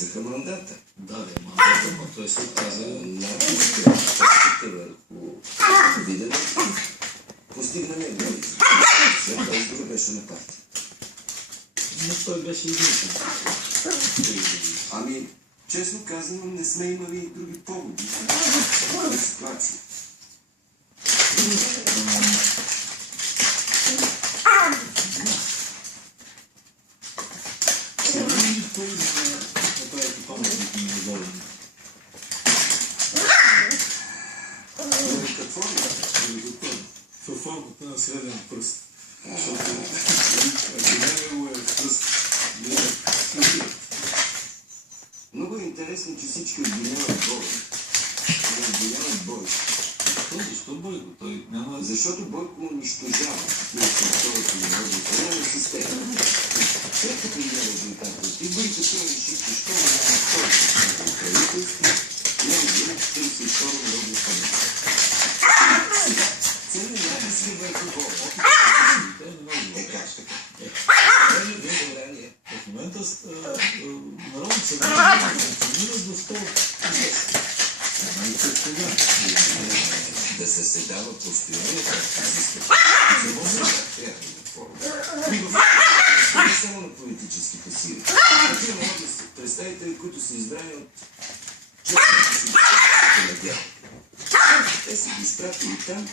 казаха мандата. Да, мандата, но той се отказа. Натискът върху Виденов постигна неговия избор. След това избора беше на партия. Но той беше единствен. Ами, честно казано, не сме имали и други поводи за ситуация. Какво ли? В формата на среден пръст. Защото него е пръст. Много е интересно, че всички обвиняват Бойко. Не обвиняват Бойко. Защо Бойко? Той няма... Защото Бойко унищожава второто народно събрание система. След като има резултат от изборите, той реши, че що няма второто правителство, няма да 42 народно събрание. Цели натиски върху Бойко. В момента народно събрание функционира до 100. Да заседава постоянно, както изисква. Не само на политическите сили. Такива народни представители, които са избрани от четвъртите си на дяло. Те са ги изпратили там,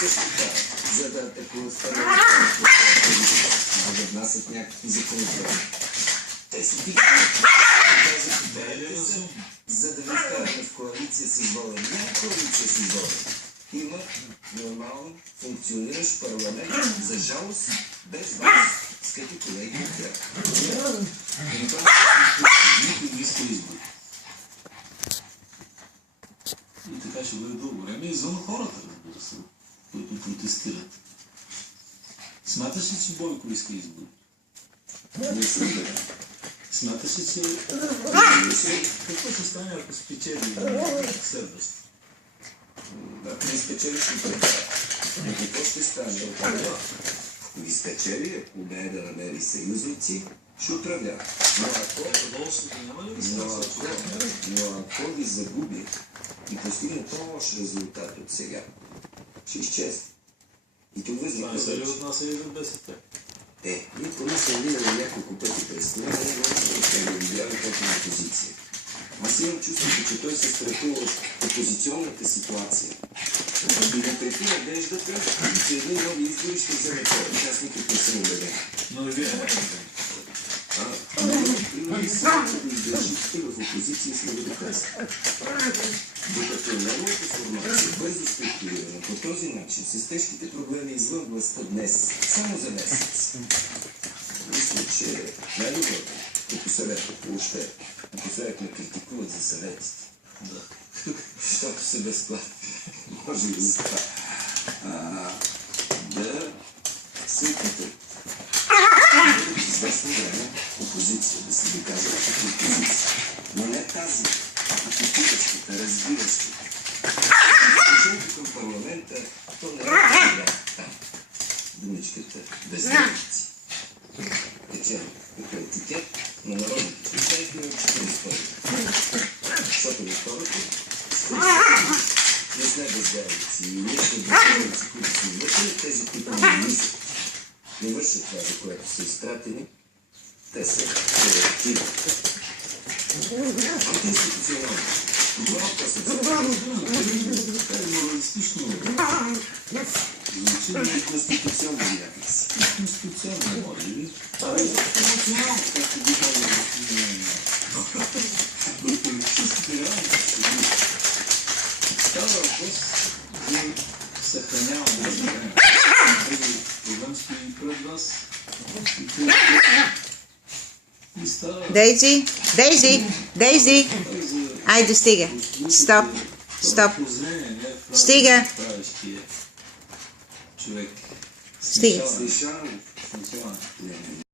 също така, за да атакуват за да внасят някакви законопроекти. Те са ти за да ви вкараме в коалиция с Волен. Няма коалиция с Волен. Има нормално функциониращ парламент, за жалост, без вас, скъпи колеги от ГЕРБ. Никой не иска избори. И така ще бъде дълго време извън хората, разбира се, които протестират. Смяташ ли, че Бойко иска избори? Не съм така. Смяташ ли, че... Какво ще стане, ако спечели следващ? Ако не спечели, ще управлява. Но какво ще стане? Ако ги спечели, ако умее да намери съюзници, ще управлява. Но ако ги загуби и постигне по-лош резултат от сега, ще изчезне. И тук възниква... Това не се ли отнася и за БСП? Ние помислям видели няколко пъти през това, не го видяли като на опозиция. Аз имам чувството, че той се страхува от опозиционната ситуация. И не прети надеждата, че едни нови избори ще вземе това. Аз никак не съм убеден. Но не вие не Примерно само да издържите в опозиция сме го доказали. Докато неговата формация бързо структурирана по този начин, с тежките проблеми извън властта днес, само за месец. Мисля, че най-доброто, като съветът въобще, ако съвет ме критикуват за съветите. Да. Защото са безплатни. Може и за това. Да се опитат. В известно време опозиция, да се доказва като опозиция. Но не тази окупиращата, разбиращата. Отношението към парламента, то не е там. Думичката безделници. Тече като етикет на народните представители от 42. Защото във второто не сме безделници. И ние сме безделници, които са вътре, тези, които не мислят. Не вършат това, за което са изпратени, те са реактивни. Антиинституционални. Това е моралистично. звучи неконституционно някакси. Конституционно, може ли? Това е емоционално, както би казал в политическите реалности. Става въпрос да съхраняваме за време. Този проблем стои пред вас. Дейзи, Дейзи, Дейзи! Айде, стига! Стоп! Стоп! Стига! Човек. Стига! Слишава.